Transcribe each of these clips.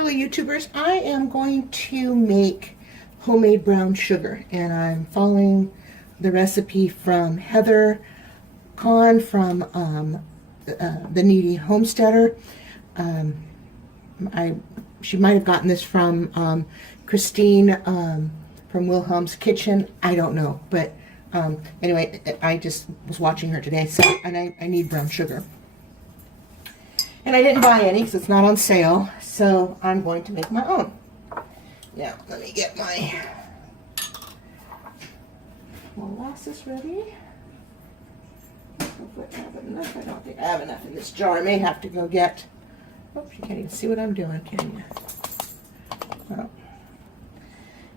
fellow YouTubers. I am going to make homemade brown sugar, and I'm following the recipe from Heather Kahn from the Needy Homesteader. She might have gotten this from Christine from Wilhelm's Kitchen. I don't know, but anyway, I just was watching her today, so and I need brown sugar. And I didn't buy any because it's not on sale, so I'm going to make my own. Now, let me get my molasses ready. Hopefully I have enough. I don't think I have enough in this jar. I may have to go get... Oh, you can't even see what I'm doing, can you? Well,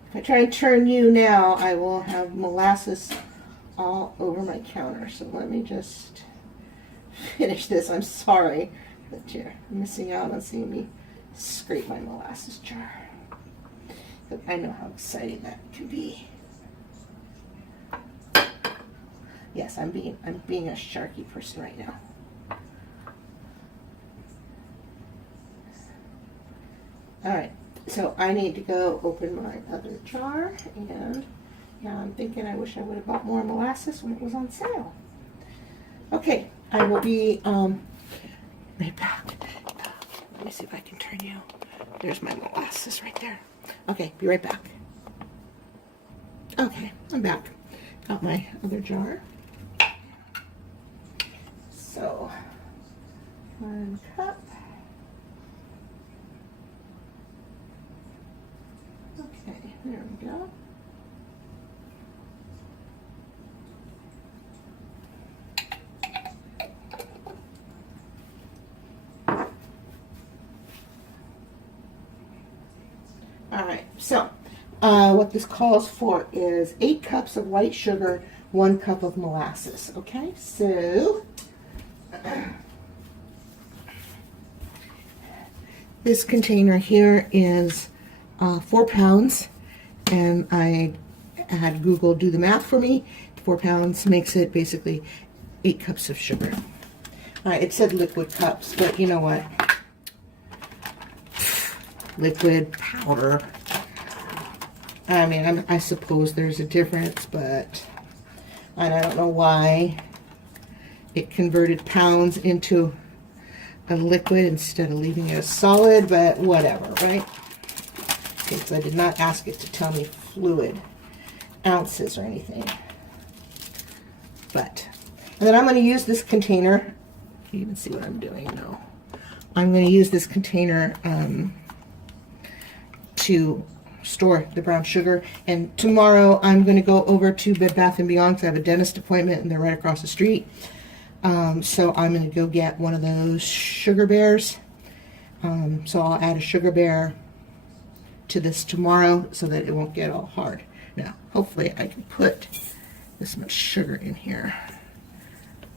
if I try and turn you now, I will have molasses all over my counter. So let me just finish this. I'm sorry that you're missing out on seeing me scrape my molasses jar. But I know how exciting that can be. Yes, I'm being a Sharky person right now. All right, so I need to go open my other jar, and now I'm thinking I wish I would have bought more molasses when it was on sale. Okay, I will be right back. Let me see if I can turn you. There's my molasses right there. Okay, be right back. Okay, I'm back. Got my other jar. So, 1 cup. Okay, there we go. All right, so what this calls for is 8 cups of white sugar, 1 cup of molasses. Okay, so this container here is 4 pounds, and I had Google do the math for me. 4 pounds makes it basically 8 cups of sugar. It said liquid cups, but you know what? Liquid, powder. I mean, I suppose there's a difference, but I don't know why it converted pounds into a liquid instead of leaving it as solid, but whatever, right? Okay, so I did not ask it to tell me fluid ounces or anything. But, and then I'm going to use this container. Can you even see what I'm doing? No. I'm going to use this container to store the brown sugar, and tomorrow I'm going to go over to Bed Bath & Beyond because I have a dentist appointment and they're right across the street. So I'm going to go get one of those sugar bears. So I'll add a sugar bear to this tomorrow so that it won't get all hard. Now, hopefully I can put this much sugar in here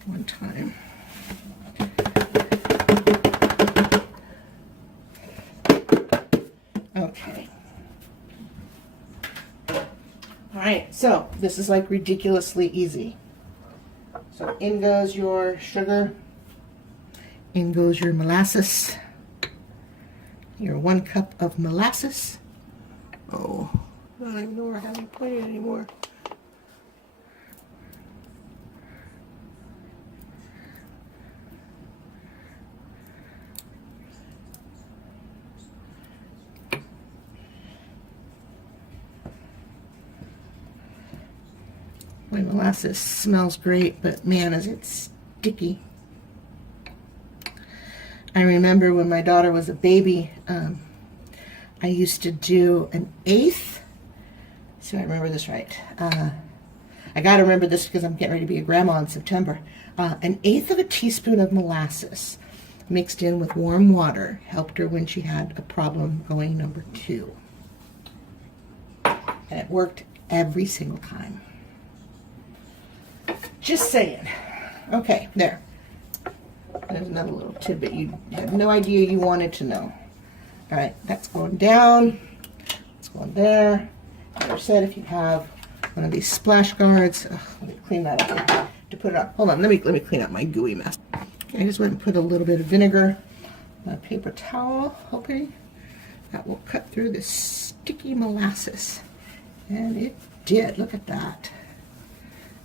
one time. Okay. All right, so this is like ridiculously easy. So in goes your sugar, in goes your molasses, your 1 cup of molasses. Oh, I don't even know where I haven't put it anymore. My molasses smells great, but man, is it sticky. I remember when my daughter was a baby, I used to do 1/8. So I remember this right. I got to remember this because I'm getting ready to be a grandma in September. 1/8 of a teaspoon of molasses mixed in with warm water helped her when she had a problem going number 2. And it worked every single time. Just saying. Okay, there. There's another little tidbit you had no idea you wanted to know. All right, that's going down. It's going there. Like I said, if you have one of these splash guards, let me clean that up to put it on. Hold on, let me clean up my gooey mess. Okay, I just went and put a little bit of vinegar on a paper towel, hoping that will cut through this sticky molasses. And it did. Look at that.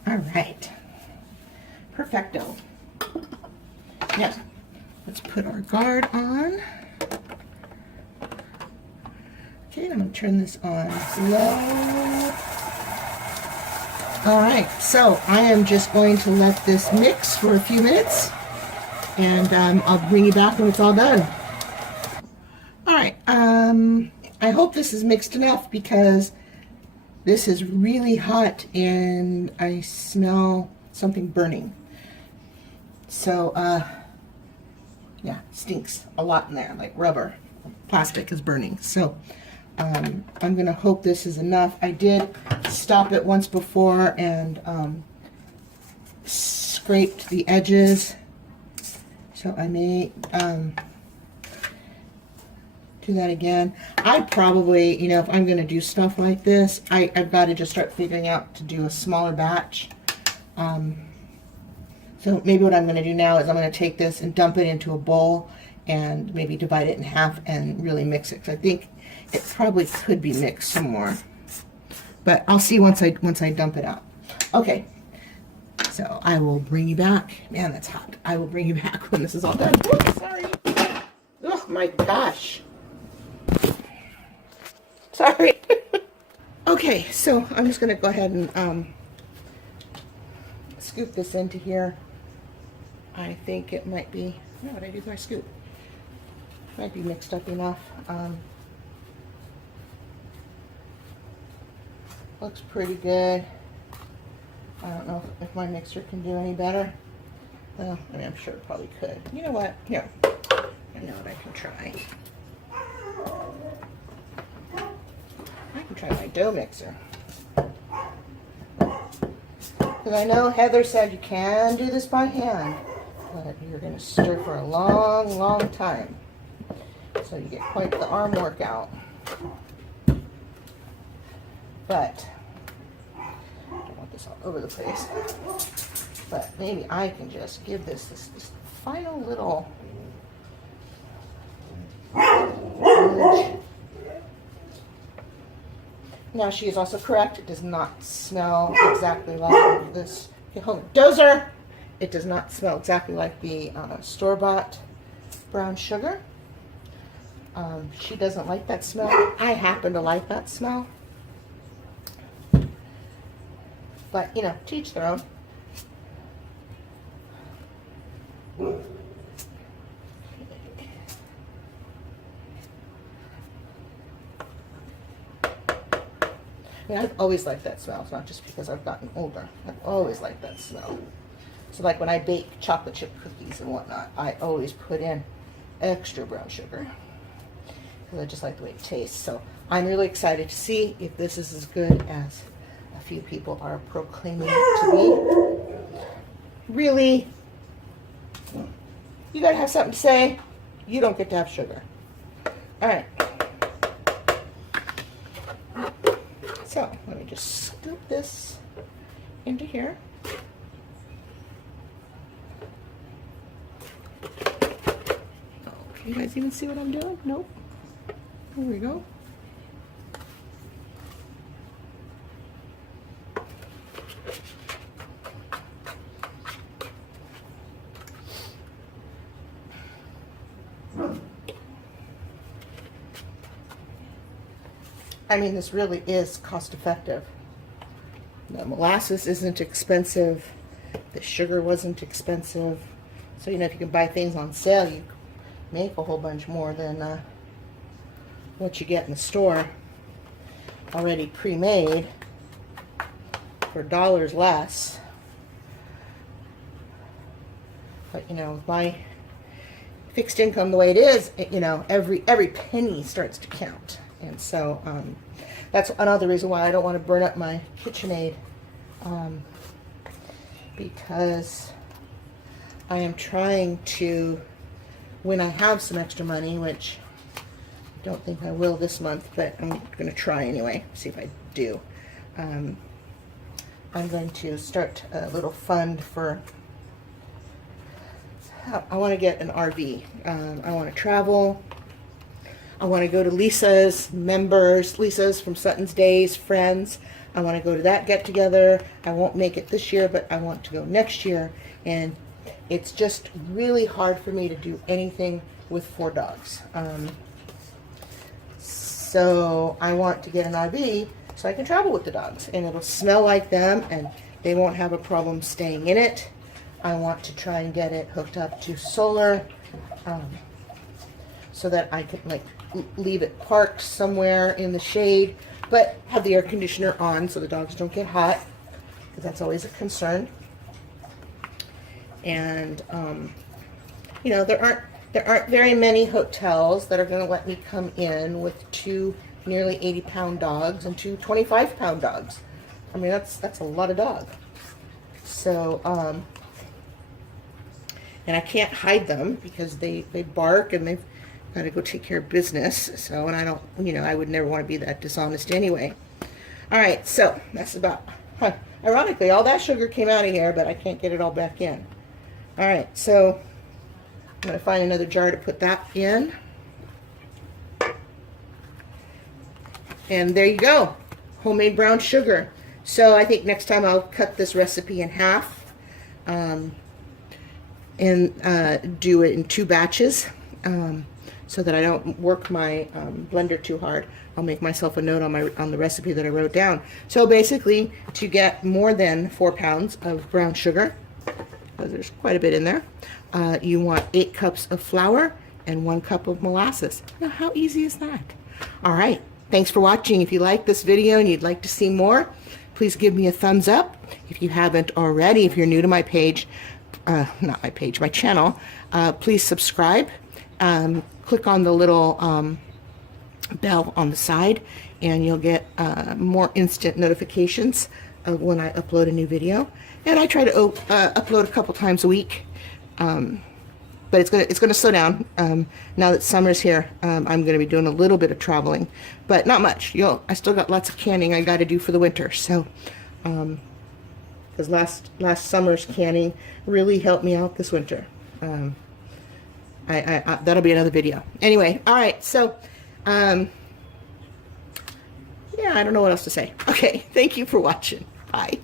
All right. Perfecto. Now, let's put our guard on. Okay, and I'm going to turn this on slow. All right, so I am just going to let this mix for a few minutes, and I'll bring you back when it's all done. All right, I hope this is mixed enough because this is really hot and I smell something burning. So, yeah, stinks a lot in there, like rubber. Plastic is burning. So, I'm going to hope this is enough. I did stop it once before and scraped the edges. So I may do that again. I probably, you know, if I'm going to do stuff like this, I've got to just start figuring out to do a smaller batch. So maybe what I'm going to do now is I'm going to take this and dump it into a bowl and maybe divide it in half and really mix it. 'Cause I think it probably could be mixed some more, but I'll see once I dump it out. Okay, so I will bring you back. Man, that's hot. I will bring you back when this is all done. Oops, sorry. Oh my gosh. Sorry. Okay, so I'm just going to go ahead and scoop this into here. I think it might be. What did I do with my scoop? Might be mixed up enough. Looks pretty good. I don't know if my mixer can do any better. Well, I mean, I'm sure it probably could. You know what? Here. I know what I can try. I can try my dough mixer. Because I know Heather said you can do this by hand, but you're going to stir for a long, long time. So you get quite the arm workout. But I don't want this all over the place. But maybe I can just give this final little nudge. Now she is also correct. It does not smell exactly like this. Okay, hold on. Dozer! It does not smell exactly like the store-bought brown sugar. She doesn't like that smell. I happen to like that smell. But, you know, to each their own. I mean, I've always liked that smell. It's not just because I've gotten older. I've always liked that smell. So like when I bake chocolate chip cookies and whatnot, I always put in extra brown sugar. Because I just like the way it tastes. So I'm really excited to see if this is as good as a few people are proclaiming it to be. Really? You gotta have something to say. You don't get to have sugar. Alright. So, let me just scoop this into here. Oh, can you guys even see what I'm doing? Nope. There we go. I mean, this really is cost effective. The molasses isn't expensive. The sugar wasn't expensive. So, you know, if you can buy things on sale, you make a whole bunch more than what you get in the store already pre-made for dollars less. But, you know, with my fixed income the way it is, you know, every penny starts to count. And so that's another reason why I don't want to burn up my KitchenAid, because I am trying to, when I have some extra money, which I don't think I will this month, but I'm going to try anyway, see if I do. I'm going to start a little fund for, I want to get an RV. I want to travel. I want to go to Lisa's members, Lisa's from Sutton's Days, friends. I want to go to that get together. I won't make it this year, but I want to go next year. And it's just really hard for me to do anything with 4 dogs. So I want to get an RV so I can travel with the dogs, and it'll smell like them and they won't have a problem staying in it. I want to try and get it hooked up to solar, so that I can like leave it parked somewhere in the shade, but have the air conditioner on so the dogs don't get hot, because that's always a concern. And you know, there aren't very many hotels that are going to let me come in with 2 nearly 80-pound dogs and 2 25-pound dogs. I mean, that's a lot of dog. So and I can't hide them because they bark and they've got to go take care of business. So, and I don't, you know, I would never want to be that dishonest anyway. All right, so that's about, ironically, all that sugar came out of here, but I can't get it all back in. All right, so I'm going to find another jar to put that in. And there you go, homemade brown sugar. So I think next time I'll cut this recipe in half and do it in 2 batches so that I don't work my blender too hard. I'll make myself a note on the recipe that I wrote down. So basically, to get more than 4 pounds of brown sugar, because there's quite a bit in there, you want 8 cups of flour and 1 cup of molasses. Now, how easy is that? All right. Thanks for watching. If you like this video and you'd like to see more, please give me a thumbs up. If you haven't already, if you're new to my page, not my page, my channel, please subscribe. Click on the little bell on the side and you'll get more instant notifications of when I upload a new video. And I try to upload a couple times a week. But it's gonna slow down now that summer's here. I'm gonna be doing a little bit of traveling, but not much. I still got lots of canning I got to do for the winter. So, because last summer's canning really helped me out this winter. That'll be another video. Anyway, all right. So, yeah, I don't know what else to say. Okay, thank you for watching. Bye.